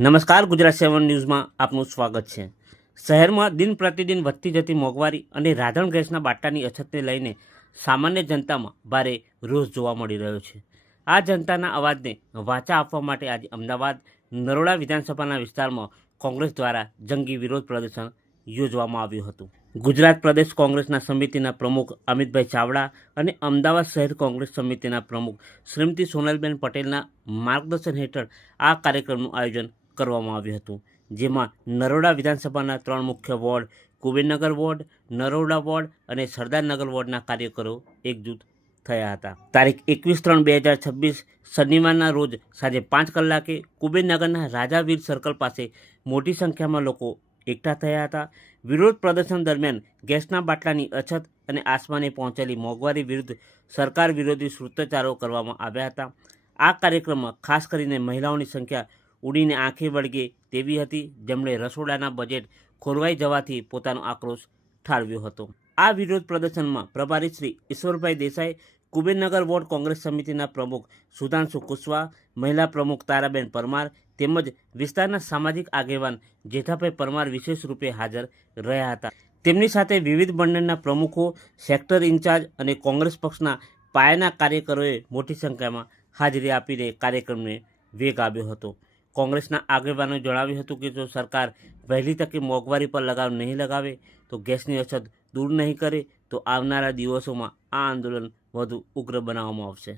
નમસ્કાર, ગુજરાત 7 ન્યૂઝમાં આપનું સ્વાગત છે। શહેરમાં દિન પ્રતિદિન વધતી જતી મોંઘવારી અને રાંધણ ગેસના બાટલાની અછતને લઈને સામાન્ય જનતામાં ભારે રોષ જોવા મળી રહ્યો છે। આ જનતાના અવાજને વાચા આપવા માટે આજે અમદાવાદ નરોડા વિધાનસભાના વિસ્તારમાં કોંગ્રેસ દ્વારા જંગી વિરોધ પ્રદર્શન યોજવામાં આવ્યું હતું। ગુજરાત પ્રદેશ કોંગ્રેસના સમિતિના પ્રમુખ અમિતભાઈ ચાવડા અને અમદાવાદ શહેર કોંગ્રેસ સમિતિના પ્રમુખ શ્રીમતી સોનલબેન પટેલના માર્ગદર્શન હેઠળ આ કાર્યક્રમનું આયોજન કરવામાં આવ્યું હતું, જેમાં નરોડા વિધાનસભાના 3 મુખ્ય ward, Kubernagar ward, Naroda ward અને સરદારનગર વોર્ડના કાર્યકરો એકજૂથ થયા હતા। તારીખ 21/3/2026 શનિવારના રોજ સાંજે 5 કલાકે કુબેરનગરના રાજા વીર સર્કલ પાસે મોટી સંખ્યામાં લોકો એકઠા થયા હતા। વિરોધ પ્રદર્શન દરમિયાન ગેસના બાટલાની અછત અને આસમાને પહોંચેલી મોંઘવારી વિરુદ્ધ સરકાર વિરોધી સૂત્રોચ્ચારો કરવામાં આવ્યા હતા। આ કાર્યક્રમમાં ખાસ કરીને મહિલાઓની સંખ્યા ઉડીને આંખે વળગે તેવી હતી, જેમણે રસોડાના બજેટ ખોરવાઈ જવાથી પોતાનો આક્રોશ ઠાલવ્યો હતો। આ વિરોધ પ્રદર્શનમાં પ્રભારી શ્રી ઈશ્વરભાઈ દેસાઈ, કુબેરનગર વોર્ડ કોંગ્રેસ સમિતિના પ્રમુખ સુધાંશુ કુશવાહ, મહિલા પ્રમુખ તારાબેન પરમાર તેમજ વિસ્તારના સામાજિક આગેવાન જેઠાભાઈ પરમાર વિશેષ રૂપે હાજર રહ્યા હતા। તેમની સાથે વિવિધ મંડળના પ્રમુખો, સેક્ટર ઇન્ચાર્જ અને કોંગ્રેસ પક્ષના પાયાના કાર્યકરોએ મોટી સંખ્યામાં હાજરી આપીને કાર્યક્રમને વેગ આપ્યો હતો। કોંગ્રેસના આગેવાનોએ જણાવ્યું હતું કે જો સરકાર વહેલી તકે મોંઘવારી પર લગામ નહીં લગાવે તો ગેસની અછત દૂર નહીં કરે તો આવનારા દિવસોમાં આ આંદોલન વધુ ઉગ્ર બનાવવામાં આવશે।